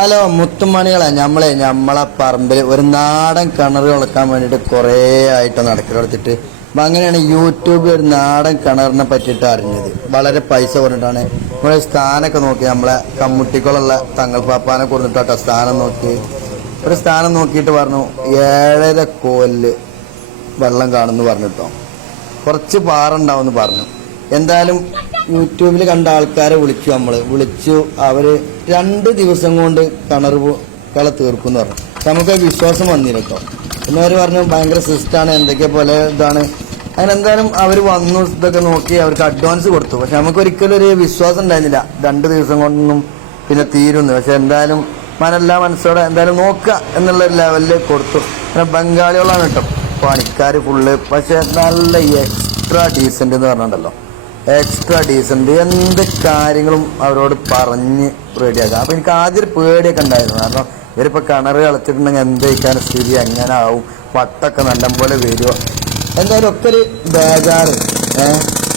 Hello മുത്തുമണികളെ, നമ്മളെ പറമ്പിൽ ഒരു നാടൻ കിണർ കളക്കാൻ വേണ്ടിയിട്ട് കുറേ ആയിട്ട് നടക്കലെടുത്തിട്ട് അപ്പം അങ്ങനെയാണ് യൂട്യൂബിൽ ഒരു നാടൻ കിണറിനെ പറ്റിയിട്ട് അറിഞ്ഞത്. വളരെ പൈസ പറഞ്ഞിട്ടാണ് നമ്മളെ സ്ഥാനമൊക്കെ നോക്കി, നമ്മളെ കമ്മുട്ടിക്കുള്ള തങ്ങൾ പാപ്പാനെ കൊടുത്തിട്ടോ സ്ഥാനം നോക്കി. ഒരു സ്ഥാനം നോക്കിയിട്ട് പറഞ്ഞു 7.5 കോലില് വെള്ളം കാണുമെന്ന് പറഞ്ഞിട്ടോ, കുറച്ച് പാറുണ്ടാവുമെന്ന് പറഞ്ഞു. എന്തായാലും യൂട്യൂബിൽ കണ്ട ആൾക്കാരെ വിളിച്ചു അവര് 2 ദിവസം കൊണ്ട് കള തീർക്കും പറഞ്ഞു. നമുക്ക് വിശ്വാസം വന്നില്ല കേട്ടോ. പിന്നെ അവർ പറഞ്ഞു ഭയങ്കര സിസ്റ്റാണ്, എന്തൊക്കെ പോലെ ഇതാണ്. അങ്ങനെ എന്തായാലും അവർ വന്നു, ഇതൊക്കെ നോക്കി അവർക്ക് അഡ്വാൻസ് കൊടുത്തു. പക്ഷെ നമുക്ക് ഒരിക്കലും ഒരു വിശ്വാസം ഉണ്ടായിരുന്നില്ല 2 ദിവസം കൊണ്ടൊന്നും പിന്നെ തീരുന്നു. പക്ഷെ എന്തായാലും എല്ലാ മനസ്സോടെ എന്തായാലും നോക്കുക എന്നുള്ള ഒരു ലെവലിൽ കൊടുത്തു. പിന്നെ ബംഗാളികളാണ് കേട്ടോ പണിക്കാർ ഫുള്ള്. പക്ഷെ നല്ല എക്സ്ട്രാ ഡീസന്റ് എന്ന് പറഞ്ഞിട്ടുണ്ടല്ലോ, എക്സ്ട്രാ ഡീസന്റ്. എന്ത് കാര്യങ്ങളും അവരോട് പറഞ്ഞ് റെഡിയാക്കാം. അപ്പൊ എനിക്ക് ആദ്യം ഒരു പേടിയൊക്കെ ഉണ്ടായിരുന്നു, കാരണം ഇവരിപ്പോ കിണർ കളച്ചിട്ടുണ്ടെങ്കിൽ എന്തൊക്കെയാണ് സ്ഥിതി, എങ്ങനെ ആവും, വട്ടൊക്കെ നല്ലപോലെ വരുമോ, എന്തായാലും ഒക്കെ ഒരു ബേജാറ്.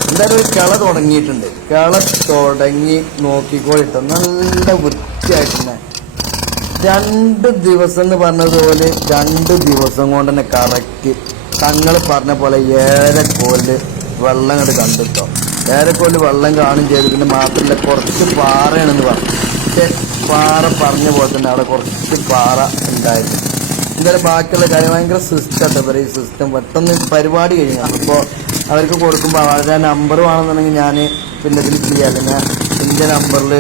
എന്തായാലും ഒരു കള തുടങ്ങിയിട്ടുണ്ട്. കള തുടങ്ങി നോക്കിക്കോളിട്ടോ, നല്ല വൃത്തിയായിട്ട് തന്നെ 2 ദിവസം എന്ന് പറഞ്ഞതുപോലെ 2 ദിവസം കൊണ്ട് തന്നെ കറക്റ്റ് തങ്ങൾ പറഞ്ഞ പോലെ 7 കോലില് വെള്ളം കണ്ട് കണ്ടിട്ടോ. 7 കോലില് വെള്ളം കാണും ചെയ്തു. പിന്നെ മാത്രമല്ല കുറച്ച് പാറയാണെന്ന് പറഞ്ഞു. പക്ഷെ പാറ പറഞ്ഞ പോലെ തന്നെ അവിടെ കുറച്ച് പാറ ഉണ്ടായിരുന്നു. എന്തായാലും ബാക്കിയുള്ള കാര്യം ഭയങ്കര സിസ്റ്റം ഇവർ ഈ സിസ്റ്റം പെട്ടെന്ന് പരിപാടി കഴിഞ്ഞു. അപ്പോൾ അവർക്ക് കൊടുക്കുമ്പോൾ അവരുടെ നമ്പർ വേണമെന്നുണ്ടെങ്കിൽ ഞാൻ പിന്നെ ഇതിൽ ചെയ്യാം, അല്ലെങ്കിൽ എൻ്റെ നമ്പറിൽ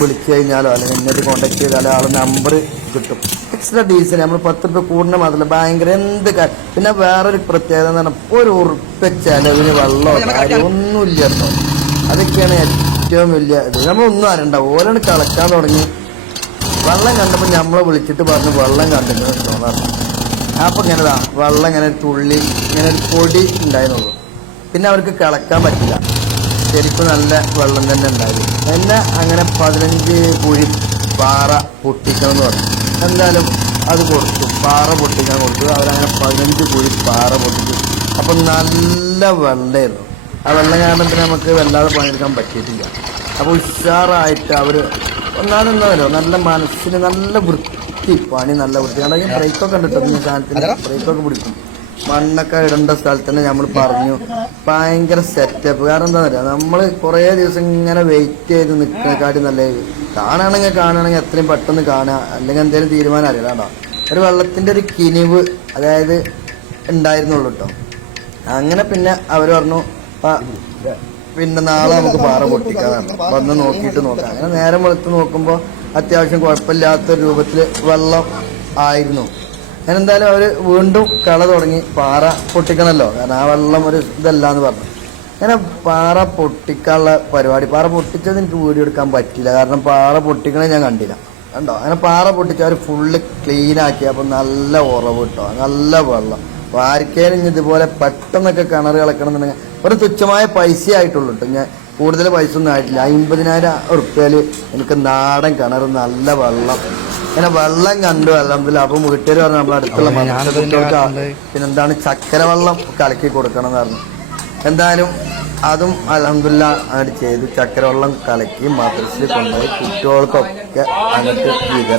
വിളിച്ചു കഴിഞ്ഞാലോ അല്ലെങ്കിൽ എന്നിട്ട് കോൺടാക്ട് ചെയ്താലോ ആളെ നമ്പർ കിട്ടും. എക്സ്ട്രാ ഡീസൽ നമ്മൾ 10 രൂപ കൂടുന്ന മാത്രമല്ല ഭയങ്കര എന്ത് കാര്യം. പിന്നെ വേറൊരു പ്രത്യേകത എന്ന് പറഞ്ഞാൽ 1 ഉറുപ്പ്യ ചെലവിന് വെള്ളമോ കാര്യം ഒന്നുമില്ല കേട്ടോ. അതൊക്കെയാണ് ഏറ്റവും വലിയ ഇത്. നമ്മളൊന്നും അറിയണ്ട, ഓരോന്ന് കളക്കാൻ തുടങ്ങി. വെള്ളം കണ്ടപ്പോൾ നമ്മളെ വിളിച്ചിട്ട് പറഞ്ഞു വെള്ളം കണ്ടിട്ട് തോന്നാറ്. അപ്പം ഇങ്ങനെതാ വെള്ളം ഇങ്ങനെ ഒരു തുള്ളി ഇങ്ങനെ ഒരു പൊടി ഉണ്ടായിരുന്നുള്ളൂ. പിന്നെ അവർക്ക് കളക്കാൻ പറ്റില്ല, ശരിക്കും നല്ല വെള്ളം തന്നെ ഉണ്ടായിരുന്നു. എന്നെ അങ്ങനെ 15 കുഴി പാറ പൊട്ടിക്കണം എന്ന് പറഞ്ഞു. എന്തായാലും അത് കൊടുത്തു, പാറ പൊട്ടിക്കാൻ കൊടുത്തു. അവരങ്ങനെ 15 കുഴി പാറ പൊട്ടിച്ചു. അപ്പം നല്ല വെള്ളമായിരുന്നു. ആ വെള്ളം കാരണത്തിന് നമുക്ക് വല്ലാതെ പണിയെടുക്കാൻ പറ്റിയിട്ടില്ല. അപ്പോൾ ഉഷാറായിട്ട് അവർ ഒന്നാണെന്നല്ലോ നല്ല മനസ്സിന് നല്ല വൃത്തി, പണി നല്ല വൃത്തി. കാരണം ബ്രേക്കൊക്കെ കണ്ടിട്ടോ, ഈ സാധനത്തിന് ബ്രേക്കൊക്കെ പിടിക്കും. മണ്ണൊക്കെ ഇടേണ്ട സ്ഥലത്ത് തന്നെ നമ്മൾ പറഞ്ഞു ഭയങ്കര സെറ്റപ്പ്. കാരണം എന്താ പറയുക, നമ്മൾ കുറേ ദിവസം ഇങ്ങനെ വെയിറ്റ് ചെയ്ത് നിൽക്കുന്നതിനെക്കാട്ടി നല്ല കാണുകയാണെങ്കിൽ എത്രയും പെട്ടെന്ന് കാണുക, അല്ലെങ്കിൽ എന്തെങ്കിലും തീരുമാനം അറിയാം കേട്ടോ. ഒരു വെള്ളത്തിൻ്റെ ഒരു കിനിവ് അതായത് ഉണ്ടായിരുന്നുള്ളൂ കേട്ടോ. അങ്ങനെ പിന്നെ അവർ പറഞ്ഞു പിന്നെ നാളെ നമുക്ക് പാറ പൊട്ടിക്കാതാണ്, വന്ന് നോക്കിയിട്ട് നോക്കാം. അങ്ങനെ നേരം വെളുത്ത് നോക്കുമ്പോൾ അത്യാവശ്യം കുഴപ്പമില്ലാത്ത രൂപത്തിൽ വെള്ളം ആയിരുന്നു. എന്തായാലും അവർ വീണ്ടും കള തുടങ്ങി. പാറ പൊട്ടിക്കണമല്ലോ, കാരണം ആ വെള്ളം ഒരു ഇതല്ല എന്ന് പറഞ്ഞു. അങ്ങനെ പാറ പൊട്ടിക്കാനുള്ള പരിപാടി. പാറ പൊട്ടിച്ചത് എനിക്ക് വീഡിയോ എടുക്കാൻ പറ്റില്ല, കാരണം പാറ പൊട്ടിക്കണേ ഞാൻ കണ്ടില്ല കണ്ടോ. അങ്ങനെ പാറ പൊട്ടിച്ച് അവർ ഫുള്ള് ക്ലീനാക്കി. അപ്പം നല്ല ഉറവ് കിട്ടോ, നല്ല വെള്ളം. അപ്പോൾ ആർക്കേലും ഇതുപോലെ പെട്ടെന്നൊക്കെ കിണർ കളക്കണം എന്നുണ്ടെങ്കിൽ ഒരു തുച്ഛമായ പൈസ ആയിട്ടുള്ളൂ കേട്ടോ. ഞാൻ കൂടുതൽ പൈസ ഒന്നും ആയിട്ടില്ല. 50,000 ഉറുപ്പ്യയിൽ എനിക്ക് നാടൻ കിണർ നല്ല വെള്ളം. അങ്ങനെ വെള്ളം കണ്ടു അൽഹംദുലില്ലാ. അപ്പം വീട്ടുകാർ പറഞ്ഞു നമ്മൾ അടുത്തുള്ള മത്സ്യത്തൊക്കെ പിന്നെന്താണ് ചക്കര വെള്ളം കലക്കി കൊടുക്കണം എന്ന് പറഞ്ഞു. എന്തായാലും അതും അൽഹംദുലില്ലാ അങ്ങോട്ട് ചെയ്തു. ചക്കര വെള്ളം കലക്കി മദ്രസയിൽ കൊണ്ടുപോയി കുട്ടികൾക്കൊക്കെ അങ്ങോട്ട് വിതരണം